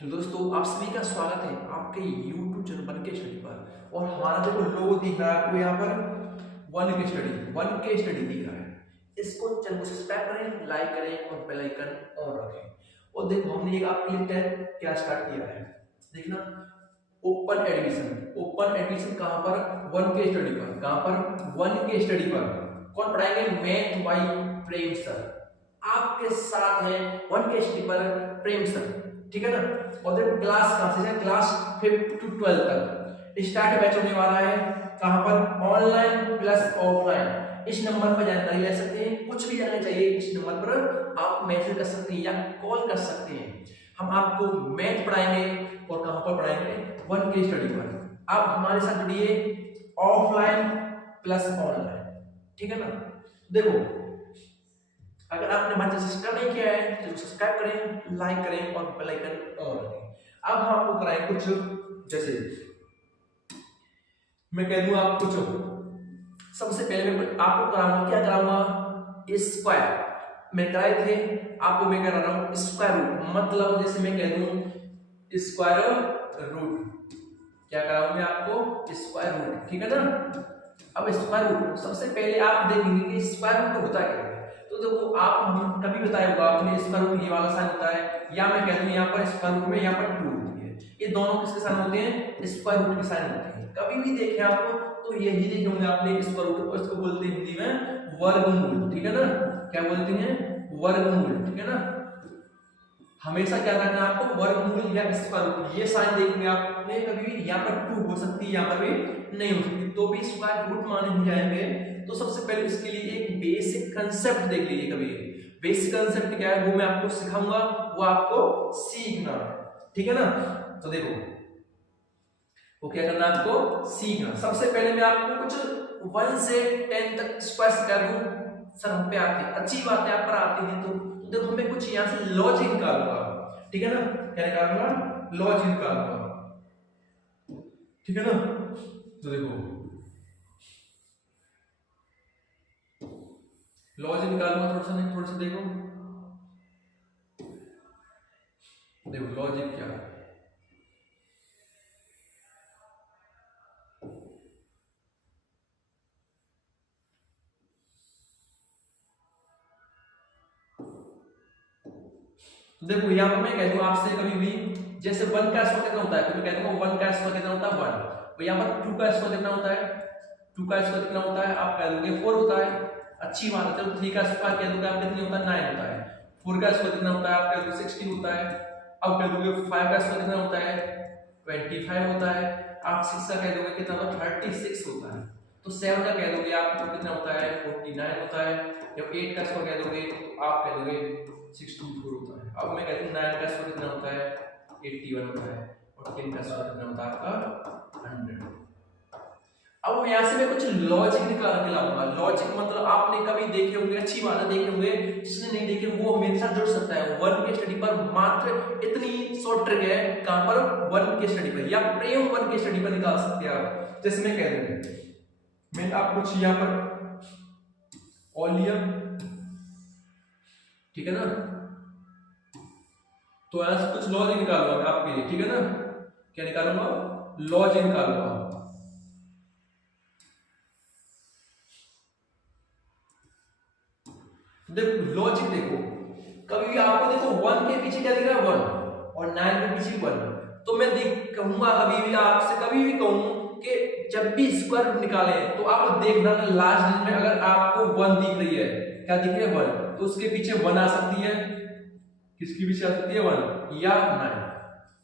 Hello दोस्तों, आप सभी का स्वागत है आपके YouTube चैनल वन के स्टडी पर। और हमारा देखो लोगो दिख रहा है आपको यहाँ पर वन के स्टडी दिख रहा है। इसको चैनल को सब्सक्राइब करें, लाइक करें और बेल आइकन ऑन रखें। और देखो हमने एक आपके लिए टैब क्या स्टार्ट किया है, देखना। ओपन एडमिशन कहाँ पर? वन के स्टडी पर। कहाँ पर? वन के स्टडी पर। कौन पढ़ाएंगे? Math by Prem sir. आपके साथ है वन के स्टडी पर प्रेम सर, ठीक है ना। और देखो क्लास कहाँ से है? क्लास 5th to 12th तक स्टार्ट बैच होने वाला है। कहाँ पर? Online plus offline. इस नंबर पर जानकारी ले सकते हैं, कुछ भी जानना चाहिए इस नंबर पर आप मैसेज कर सकते हैं या कॉल कर सकते हैं। हम आपको मैथ पढ़ाएंगे और कहाँ पर पढ़ाएंगे? वन के स्टडी पर। आप हमारे साथ जुड़िए ऑफलाइन प्लस ऑनलाइन, ठीक है ना। देखो, अगर आपने हमारे चैनल सब्सक्राइब नहीं किया है तो सब्सक्राइब करें, लाइक करें और बेल आइकन ऑन रखें। अब हम आपको कराएं कुछ, जैसे मैं कह दूं आप कुछ। सबसे पहले मैं आपको कराऊंगा, क्या कराऊंगा? स्क्वायर। मैं कराए थे आपको, मैं करा रहा हूं स्क्वायर रूट। मतलब जैसे मैं कह दूं स्क्वायर रूट, क्या कराऊं मैं आपको? स्क्वायर रूट, ठीक है ना। अब स्क्वायर रूट सबसे पहले आप देखेंगे कि स्क्वायर रूट होता क्या है। तो देखो, आप कभी बताया होगा आपने स्क्वायर रूट ये वाला साइन होता है, या मैं कह दूं यहाँ पर स्क्वायर रूट में यहाँ पर 2 होती है। ये दोनों किसके साइन होते हैं? स्क्वायर रूट के साइन होते हैं। कभी भी देखे आपको तो यही देखे होंगे आपने स्क्वायर रूट को। इसको बोलते हैं हिंदी में वर्गमूल, ठीक है ना। क्या बोलते हैं? वर्गमूल, ठीक है ना। हमेशा क्या करना है आपको? वर्गमूल या स्क्वायर रूट। ये साइन देखेंगे आपने, कभी भी यहाँ पर 2 हो सकती है, यहाँ पर भी नहीं हो सकती, तो भी स्क्वायर रूट माने नहीं जाएंगे। तो सबसे पहले इसके लिए एक बेसिक कंसेप्ट देख लीजिए। कभी बेसिक कंसेप्ट क्या है वो मैं आपको सिखाऊंगा, वो आपको सीखना, ठीक है ना। तो देखो, वो क्या करना है आपको? सीखना। सबसे पहले मैं आपको कुछ 1 से 10 तक स्क्वायर सिखा दूं। सर हम पे आते हैं, अच्छी बात है, आप पर आती है तो देखो मैं कुछ यहाँ से लॉजिक निकालूंगा, ठीक है ना। क्या निकालूंगा? लॉजिक निकालूंगा, ठीक है ना। तो देखो लॉजिक निकालूंगा, थोड़ा सा देखो। देखो लॉजिक क्या है। देखो यहाँ पर मैं कह दूं आपसे कभी भी, जैसे 1 का स्क्वायर कितना होता है, तो मैं कह दूंगा 1 का स्क्वायर कितना होता है? 1। तो यहाँ पर 2 का स्क्वायर कितना होता है? 2 का स्क्वायर कितना होता है? आप कह दोगे 4 होता है। अच्छी बात है। चलो 3 का स्क्वायर कह दोगे आप कितनी होता है? 9 होता है। 4 का स्क्वायर कितना होता है? आप कह दोगे 16 होता है। अब कह दोगे 5 का स्क्वायर कितना होता है? 25 होता है। आप 6 का कह दोगे कितना होता है? 36 होता है। तो 7 का कह दोगे आप तो कितना होता है? 49 होता है। जब 8 का स्क्वायर कह दोगे तो आप कह दोगे 64 होता है। अब मैं कहती हूँ 9 का स्क्वायर कितना होता है? 81 होता है। और 10 का स्क्वायर कितना होता है आपका? 100। अब यहाँ से मैं कुछ लॉजिक निकाल के लाऊंगा। लॉजिक मतलब आपने कभी देखे होंगे, अच्छी बात है देखे होंगे, जिसने नहीं देखे वो मेरे साथ जुड़ सकता है वन के स्टडी पर। मात्र इतनी शॉर्ट ट्रिक है, कहां पर? वन के स्टडी पर, या प्रेम वन के स्टडी पर निकाल सकते हैं आप। जैसे मैं कह दूं, मैं आप कुछ यहाँ पर ऑलियम, ठीक है ना। तो यहां से कुछ लॉजिक निकालूंगा मैं आपके लिए, ठीक है ना। क्या निकालूंगा? लॉजिक निकालूंगा। देखो लॉजिक देखो, कभी भी आपको देखो 1 के पीछे क्या दिख रहा है? 1। और 9 के पीछे 1। तो मैं कहूंगा, कभी भी आपसे कभी भी कहूं कि जब भी स्क्वायर रूट निकाले तो आप देखना लास्ट में अगर आपको 1 दिख रही है, क्या दिख रही है? 1, तो उसके पीछे 1 आ सकती है। किसके पीछे आ सकती है? 1 या 9।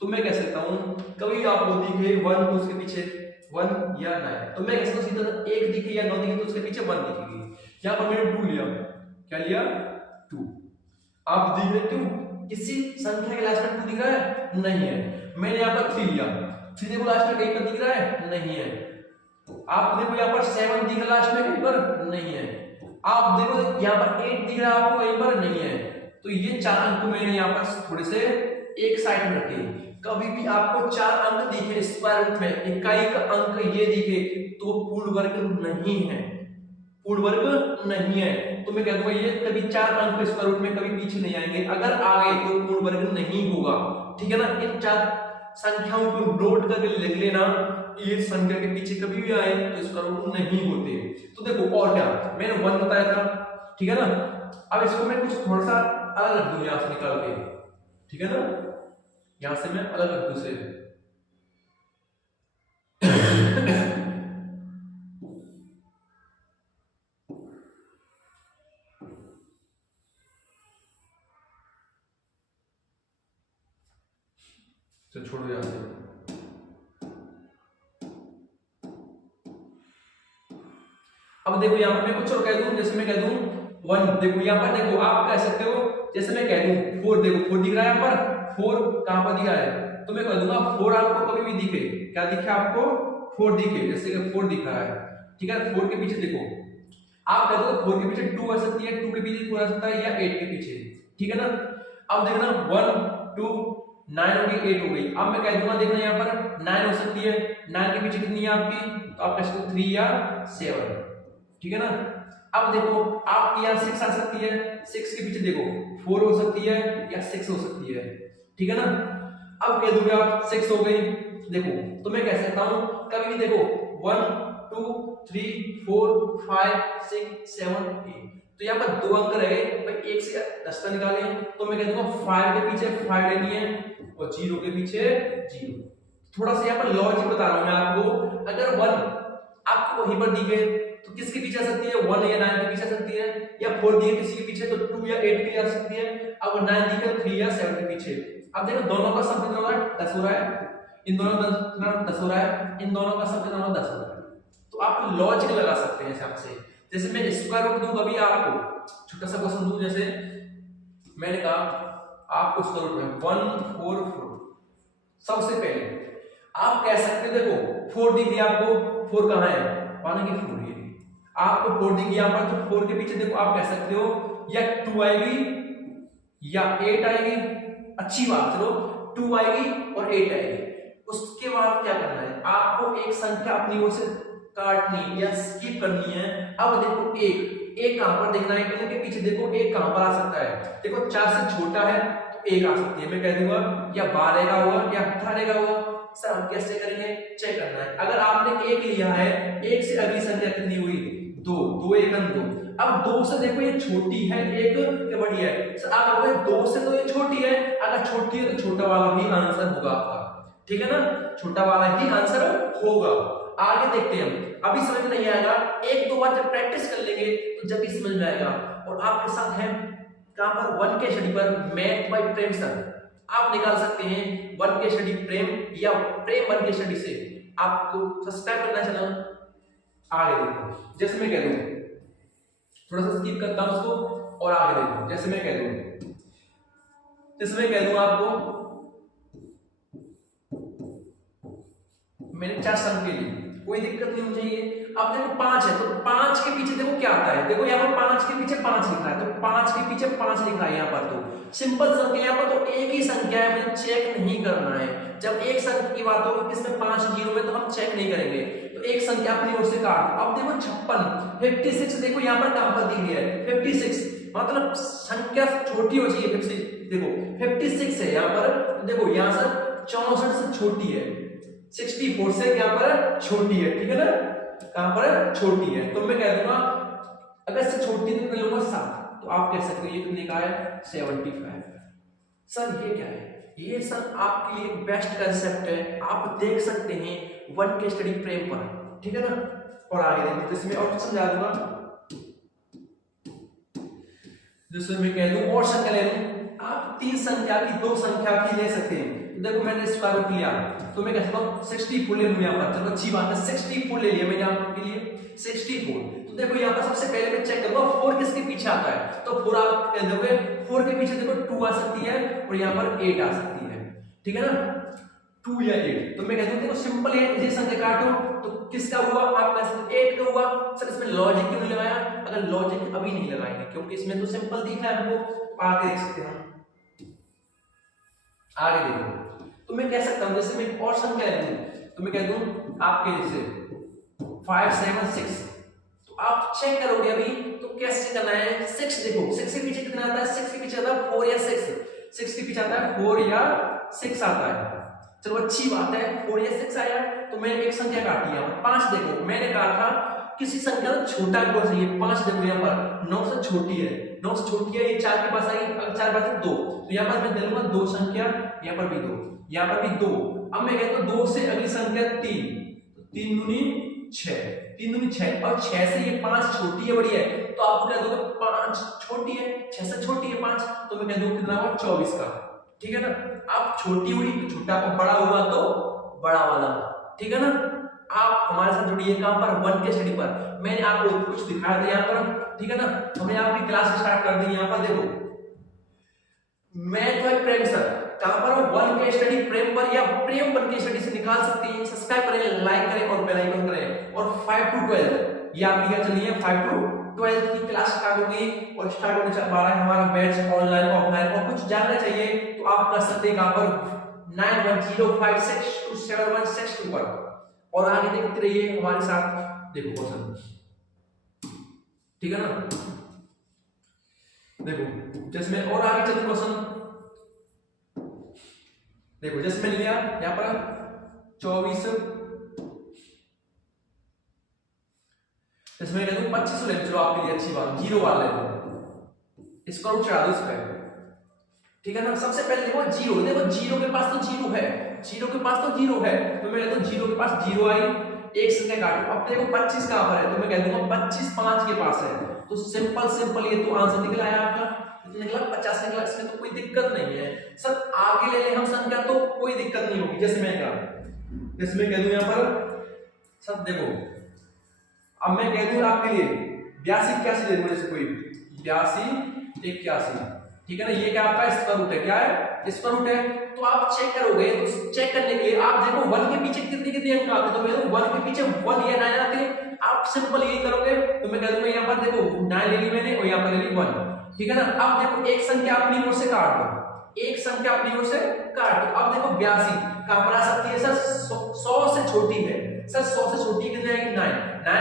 तो मैं कह सकता हूं कभी आपको दिखे 1 तो उसके पीछे 1 या 9। तो मैं कह सकता हूं सीधा 1 दिखे या 9 दिखे तो उसके पीछे 1 दिखेगी। यहां पर मैंने 2 लिया, क्या लिया? 2। आप देख रहे क्यों किसी संख्या के लास्ट में 2 दिख रहा है? नहीं है। मैंने यहाँ पर 3 लिया, 3 देखो लास्ट में कहीं पर दिख रहा है? नहीं है। आप देखो यहाँ पर 7 दिख रहा लास्ट में कहीं पर? नहीं है। आप देखो यहाँ पर 8 दिख रहा है आपको कहीं पर? नहीं है। तो ये 4 अंक मैंने यहाँ पर थोड़े से एक साइड में रखे। कभी भी आपको 4 अंक दिखे स्क्वायर रूट में, इकाई का अंक ये दिखे तो पूर्ण वर्ग नहीं है, पूर्ण वर्ग नहीं है। तो मैं कह दूंगा ये कभी 4 अंक के स्क्वायर रूट में कभी पीछे नहीं आएंगे, अगर आ गए तो पूर्ण वर्ग नहीं होगा। ठीक है ना, इन 4 संख्याओं को नोट करके लिख लेना, ये संख्या के पीछे कभी भी आए तो स्क्वायर रूट नहीं होते। तो देखो और क्या मैंने 1 बताया था, ठीक है ना। अब इसको मैं कुछ थोड़ा सा अलग रख दूं यहां से निकाल के, ठीक है ना, यहां से मैं अलग रख दूं इसे। तो छोड़ो यहां से। अब देखो यहां पर मैं कुछ और कह दूं, जैसे मैं कह दूं 1, देखो यहां पर देखो आप कह सकते हो, जैसे मैं कह दूं 4, देखो 4 दिख रहा है यहां पर, 4 कहां पर दिखा है, तो मैं कह दूंगा 4 आपको कभी भी दिखे, क्या दिखे आपको 4 दिखे, जैसे कि 4 दिख रहा है, ठीक है। 4 के पीछे देखो आप कह दो 4 के पीछे 2 आ सकती है, 2 के पीछे 4 आ सकता है, या 8 के पीछे, ठीक है ना। अब देखना 1 2 9 हो गई, 8 हो गई। अब मैं कह दूंगा देखना यहां पर 9 हो सकती है, 9 के पीछे कितनी है आपकी, तो आप कह सकते हो 3 या 7, ठीक है ना। अब देखो आपकी यहाँ 6 आ सकती है, 6 के पीछे देखो 4 हो सकती है या 6 हो सकती है, ठीक है ना। अब कह दोगे आप 6 हो गई, देखो तो मैं कह सकता हूं कभी भी देखो 1 2 3 4 5 6 7 8, तो यहाँ पर 2 अंक रह गए भाई, 1 से 10 का निकालें, तो मैं कह दूंगा 5 के पीछे 5 लेनी है और 0 के पीछे 0। थोड़ा सा यहाँ पर लॉजिक बता रहा हूं मैं आपको, अगर 1 आपको वहीं पर दी गई तो किसके पीछे आ सकती है, 1 या 9 के पीछे आ सकती है, या 4 दी है किसी के पीछे तो 2 या 8 के आ सकती है, अब 9 दी है तो 3 या 7 के पीछे। अब देखो दोनों का सब कितना हो रहा है, 10 हो रहा है, इन दोनों का 10 हो रहा है, इन दोनों का सब कितना 10 हो रहा है। तो आप लॉजिक लगा सकते हैं हिसाब से, जैसे मैं स्क्वायर रूट दूं कभी आपको छोटा सा क्वेश्चन दूं, जैसे मैंने कहा आपको स्क्वायर रूट में 1 4 4, सबसे पहले आप कह सकते हैं देखो 4 दी थी आपको, 4 कहां है, माना कि 4 है आपको 4 दी यहां पर, तो 4 के पीछे देखो आप कह सकते हो या 2 आएगी या 8 आएगी, अच्छी बात, चलो 2 आएगी और 8 आएगी। उसके बाद क्या करना है, आपको एक संख्या अपनी ओर से काटनी या स्किप करनी है। अब देखो एक कहां पर देखना है, इनके पीछे देखो एक कहां पर आ सकता है, देखो 4 से छोटा है तो 1 आ सकती है, मैं कह दूंगा या 12 का होगा या 18 का होगा। सर हम कैसे करेंगे, चेक करना है। अगर आपने 1 लिया है, 1 से अगली संख्या कितनी हुई, 2, 2 1 2। अब 2 से देखो ये छोटी है, 1 क्या बड़ी है, सर आप कहोगे 2 से तो ये छोटी है, अगर छोटी है तो छोटा वाला ही आंसर होगा आपका, ठीक है ना, छोटा वाला ही आंसर होगा। आगे देखते हैं हम, अभी समझ में नहीं आएगा, 1-2 बार जब प्रैक्टिस कर लेंगे तो जब भी समझ में आएगा। और आपके साथ है कहां पर 1 के स्टडी पर मैथ बाय प्रेम सर, आप निकाल सकते हैं 1 के स्टडी प्रेम या प्रेम 1 के स्टडी से। आपको सब्सक्राइब करना चैनल, आगे देखो जैसे मैं कह दूं, थोड़ा सा स्किप करता हूं उसको और आगे देखो, जैसे मैं कह दूं, जैसे मैं कह दूं आपको मैंने 4 संख्या ली, कोई दिक्कत नहीं मुझे ये। अब देखो 5 है तो 5 के पीछे देखो क्या आता है, देखो यहाँ पर 5 के पीछे 5 लिखा है, तो 5 के पीछे 5 लिखा है यहाँ पर, तो सिंपल संख्या यहाँ पर तो एक ही संख्या है, मुझे चेक नहीं करना है। जब एक संख्या की बात होगी किसमें 5 जीरो में, तो हम चेक नहीं करेंगे, तो एक संख्या अपनी ओर से काट। अब देखो 56 देखो यहाँ पर कहां पर दी हुई है 56, मतलब संख्या छोटी हो चाहिए 56, देखो 56 है यहाँ पर, देखो यहाँ से 64 से छोटी है, 64 से यहाँ पर छोटी है, ठीक है ना, कहां पर छोटी है, तो मैं कह दूंगा अगर से छोटी है तो मैं लूंगा 7, तो आप कह सकते हो ये कितने का है 75। सर ये क्या है, ये सर आपके लिए एक बेस्ट कंसेप्ट है, आप देख सकते हैं 1 के स्टडी प्रेम पर, ठीक है ना। और आगे देखो, जैसे मैं और समझा दूंगा, जैसे मैं कह दूं और संख्या ले लूं, आप 3 संख्या की 2 संख्या की ले सकते हैं। देखो मैंने स्क्वायर रूट लिया तो मैं कहता हूं 64 ले लूं यहाँ पर, चलो अच्छी बात है 64 ले लिया मैं यहाँ पर के लिए 64। तो देखो यहाँ पर सबसे पहले मैं चेक करूंगा 4 किसके पीछे आता है, तो 4 आप कह दोगे 4 के पीछे देखो 2 आ सकती है और यहाँ पर 8 आ सकती है, ठीक है ना, 2 या 8। तो मैं कहता हूं देखो सिंपल है, ये संख्या काटो तो किसका हुआ, आप कह सकते 8 का हुआ। सर इसमें लॉजिक क्यों नहीं लगाया, अगर लॉजिक अभी नहीं लगाएंगे क्योंकि इसमें तो सिंपल दिख रहा है हमको, आगे देख सकते हैं, आगे देखो। तो मैं कह सकता हूं जैसे मैं और संख्या ले लूं, तो मैं कह दूं आपके जैसे 5 7 6, तो आप चेक करोगे अभी तो कैसे करना है 6 देखो 6 के पीछे कितना आता है 6 के पीछे आता है 4 या 6 के पीछे आता है 4 या 6 आता है। चलो अच्छी बात है 4 या 6 आया तो मैं एक संख्या काट लिया 5 देखो मैंने कहा था किसी संख्या का छोटा अंक होना चाहिए 5 देखो यहाँ पर 9 से छोटी है 9 से छोटी है ये 4 के पास आई अगर 4 के पास 2 तो यहाँ पर मैं दे लूंगा 2 संख्या यहाँ पर भी 2 यहाँ पर भी 2 अब मैं कहता हूँ 2 से अगली संख्या 3 तो 3 दूनी 6 3 दूनी 6 और 6 से ये 5 छोटी है बड़ी है तो आपको क्या दोगे 5 छोटी है 6 से छोटी है 5 तो मैं कह दूंगा कितना होगा 24 का ठीक है ना। आप छोटी हुई तो छोटा को बड़ा हुआ तो बड़ा वाला ठीक है ना। आप हमारे साथ जुड़िए कहां पर 1 के स्टडी पर मैंने आपको कुछ दिखाया था यहाँ पर ठीक है ना। हमने आपकी क्लास स्टार्ट कर दी यहाँ पर देखो मैथ बाय प्रेम सर कहां पर 1 के स्टडी प्रेम पर या प्रेम 1 के स्टडी से निकाल सकते हैं। सब्सक्राइब करें लाइक करें और बेल आइकन करें और 5 to 12 ये आपकी क्या चलिए 5 to 12 की क्लास स्टार्ट हो गई और स्टार्ट होने वाला है हमारा बैच ऑनलाइन ऑफलाइन और कुछ जानना चाहिए तो आप कर सकते हैं कहां पर 9105627162 पर और आगे देखते रहिए हमारे साथ। देखो क्वेश्चन ठीक है ना देखो जैसे मैं और आगे चलते क्वेश्चन देखो जैसे मैं लिया यहां पर 24 इसमें कहते 25 ले चलो आपके लिए अच्छी बात 0 वाला ले लो इसको चढ़ा दो इस पे ठीक है ना। सबसे पहले देखो 0 देखो 0 के पास तो 0 है 0 के पास तो 0 है तो मैं कहता हूं 0 के पास 0 आई एक संख्या काटो अब देखो 25 कहां पर है तो मैं कह दूंगा 25 5 के पास है तो सिंपल ये तो आंसर निकल आया आपका कितना निकला 50 निकला। इसमें तो कोई दिक्कत नहीं है सर आगे ले ले हम संख्या तो कोई दिक्कत नहीं होगी। जैसे मैं कह दूं यहां पर सब देखो अब मैं कह दूं आपके लिए 82 81 दे दूं जैसे कोई 82 81 ठीक है ना। ये क्या आपका स्क्वायर रूट है क्या है स्क्वायर रूट है तो आप चेक करोगे तो चेक करने के लिए आप देखो 1 के पीछे कितने कितने अंक आते तो मैं 1 के पीछे 1 या 9 आते आप सिंपल यही करोगे तो मैं कह दूंगा यहाँ पर देखो 9 ले ली मैंने और यहाँ पर ले ली 1 ठीक है ना। अब देखो एक संख्या अपनी ओर से काट दो एक संख्या अपनी ओर से काट दो। अब देखो 82 कहां पर आ सकती है सर 100 से छोटी है सर 100 से छोटी कितनी आएगी 9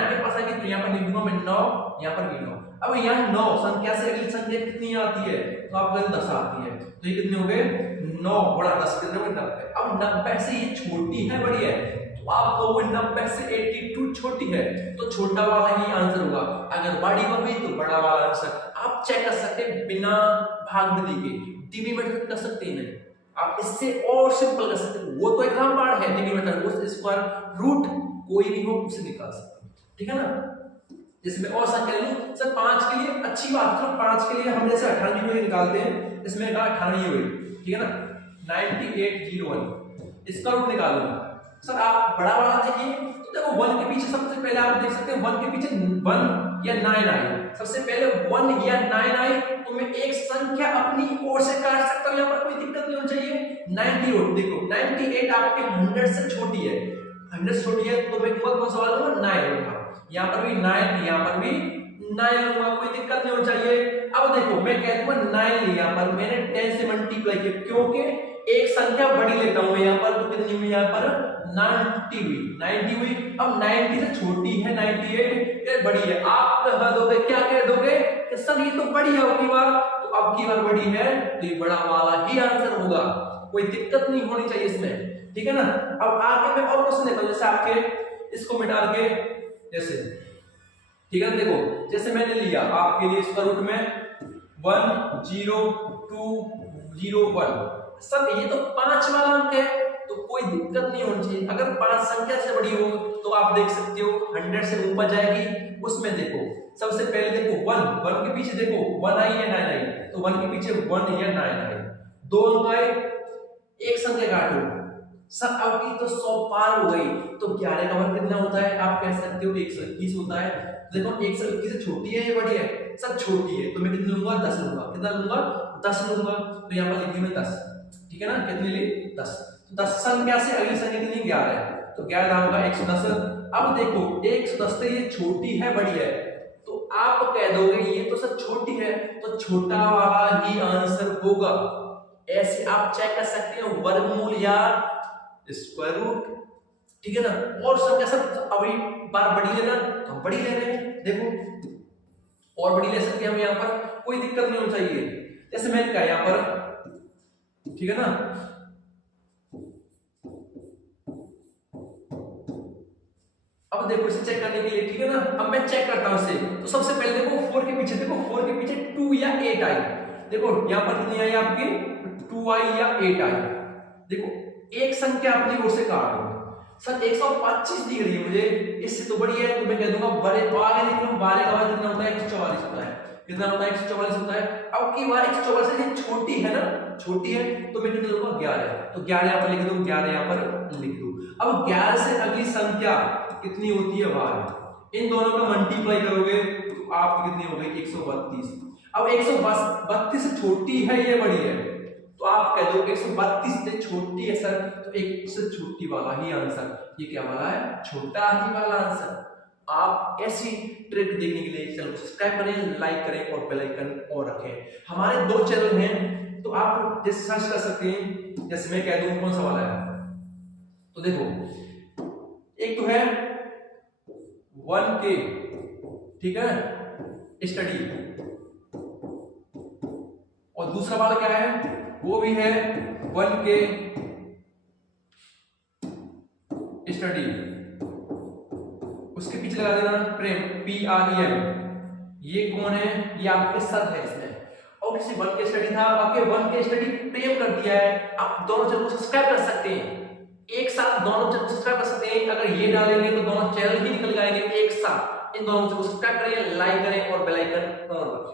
के पास आएगी तो यहाँ पर लिख दूंगा मैं 9 यहाँ पर भी 9। अब यहाँ 9 संख्या से अगली संख्या कितनी आती है तो आपके 10 आती है तो ये कितने हो गए 9 बड़ा 10 कितने हो गए 90। अब 90 से ये छोटी है बड़ी है तो आप कहोगे 90 से 82 छोटी है तो छोटा वाला ही आंसर होगा अगर बड़ी होगी तो बड़ा वाला आंसर। आप चेक कर सकते हैं बिना भाग विधि के डीबी मेथड कर सकते हैं नहीं आप इससे और सिंपल कर सकते हैं वो तो एग्जाम पार्ट है डीबी मेथड उस स्क्वायर रूट कोई भी हो उसे निकाल सकते हैं ठीक है ना। जिसमें और संख्या लूं सर 5 के लिए अच्छी बात है 5 के लिए हम जैसे 98 में निकालते हैं इसमें का 98 हुई ठीक है ना 9801 इसका रूट निकालो सर आप बड़ा वाला देखिए तो देखो 1 के पीछे सबसे पहले आप देख सकते हैं 1 के पीछे 1 या 9 आई सबसे पहले 1 या 9 आई तो मैं एक संख्या अपनी ओर से काट सकता हूं यहाँ पर कोई दिक्कत नहीं होनी चाहिए। 98 देखो 98 आपके 100 से छोटी है 100 छोटी है तो मैं कौन सा वाला लूंगा 9 लूंगा यहाँ पर भी 9 यहाँ पर भी 9 लूंगा कोई दिक्कत नहीं होनी चाहिए। अब देखो मैं कह दूंगा 9 लिया पर मैंने 10 से मल्टीप्लाई किया क्योंकि एक संख्या बड़ी लेता हूं मैं यहाँ पर तो कितनी हुई यहाँ पर 90 हुई। अब 90 से छोटी है 98 ये बड़ी है आप कह दोगे क्या कह दोगे कि सर ये तो बड़ी है अबकी बार तो अबकी बार बड़ी है तो ये बड़ा वाला ही आंसर होगा कोई दिक्कत नहीं होनी चाहिए इसमें ठीक है ना। अब आगे मैं और क्वेश्चन देखता हूं जैसे आपके इसको मिटा के जैसे ठीक है देखो जैसे मैंने लिया आपके लिए इसका रूट में 1 0 2 0 1 सर ये तो 5 वाला अंक है तो कोई दिक्कत नहीं होनी चाहिए। अगर 5 संख्या से बड़ी हो तो आप देख सकते हो 100 से ऊपर जाएगी उसमें देखो सबसे पहले देखो 1 के पीछे देखो 1 आई या 9 आई तो 1 के पीछे 1 या 9 आई 2 अंक आए एक संख्या काटो सर अब की तो 100 पार हो गई तो 11 का वर्ग कितना होता है आप कह सकते हो 121 होता है। देखो 121 से छोटी है या बड़ी है सर छोटी है तो मैं कितने लूंगा 10 लूंगा कितना लूंगा 10 लूंगा तो यहाँ पर लिखिए मैं 10 ठीक है ना कितने लिए 10 तो 10 संख्या से अगली संख्या कितनी 11 है तो 11 दाम का 110। अब देखो 110 से ये छोटी है बड़ी है तो आप कह दोगे ये तो सर छोटी है तो छोटा वाला ही आंसर होगा। ऐसे आप चेक कर सकते हैं वर्गमूल या स्क्वायर रूट ठीक है ना। और संख्या सर अभी बार बड़ी लेना तो हम बड़ी ले रहे हैं देखो और बड़ी ले सकते हैं हम यहाँ पर, कोई दिक्कत नहीं होनी चाहिए। जैसे मैंने कहा यहाँ पर, ठीक है ना, अब देखो इसे चेक करने के लिए, ठीक है ना, अब मैं चेक करता हूं इसे। तो सबसे पहले देखो 4 के पीछे, देखो 4 के पीछे 2 या 8 आई। देखो यहां पर कितनी आई आपकी, 2 आई या 8 आई। देखो एक संख्या अपनी ओर से काट दो। सर 125 दिख रही है मुझे, इससे तो बड़ी है, तो मैं कह दूंगा बड़े आगे देख लो, बारे का बाद कितना होता है, 144 होता है। कितना होता है, 144 होता है। अब की बार 144 से छोटी है ना, छोटी है, तो मैं कितना लूंगा, 11। तो 11 यहां पर लिख दूं, 11 यहां पर लिख दूं। अब 11 से अगली संख्या कितनी होती है, 12। इन दोनों का मल्टीप्लाई करोगे तो आपकी कितनी हो गई, 132। अब 132 से छोटी है ये बड़ी है, तो आप कह दो 132 से छोटी है सर, तो एक से छोटी वाला ही आंसर, ये क्या वाला है, छोटा ही वाला आंसर। आप ऐसी ट्रिक देखने के लिए चैनल को सब्सक्राइब करें, लाइक करें और बेल आइकन और रखें। हमारे 2 चैनल हैं, तो आप जैसे सर्च कर सकते हैं, जैसे मैं कह दूं कौन सा वाला है, तो देखो एक तो है 1K, ठीक है, स्टडी, और दूसरा वाला क्या है, वो भी है 1K स्टडी। उसके पीछे लगा देना प्रेम, PREM। ये कौन है, ये आपके सर है इसमें। और किसी 1K स्टडी था, आपके 1K स्टडी प्रेम कर दिया है। आप दोनों चैनल को सब्सक्राइब कर सकते हैं, एक साथ दोनों चैनल सब्सक्राइब कर सकते हैं। अगर ये डालेंगे तो दोनों चैनल ही निकल जाएंगे एक साथ। इन दोनों चैनल को सब्सक्राइब करें, लाइक करें और बेल आइकन ऑन रखें।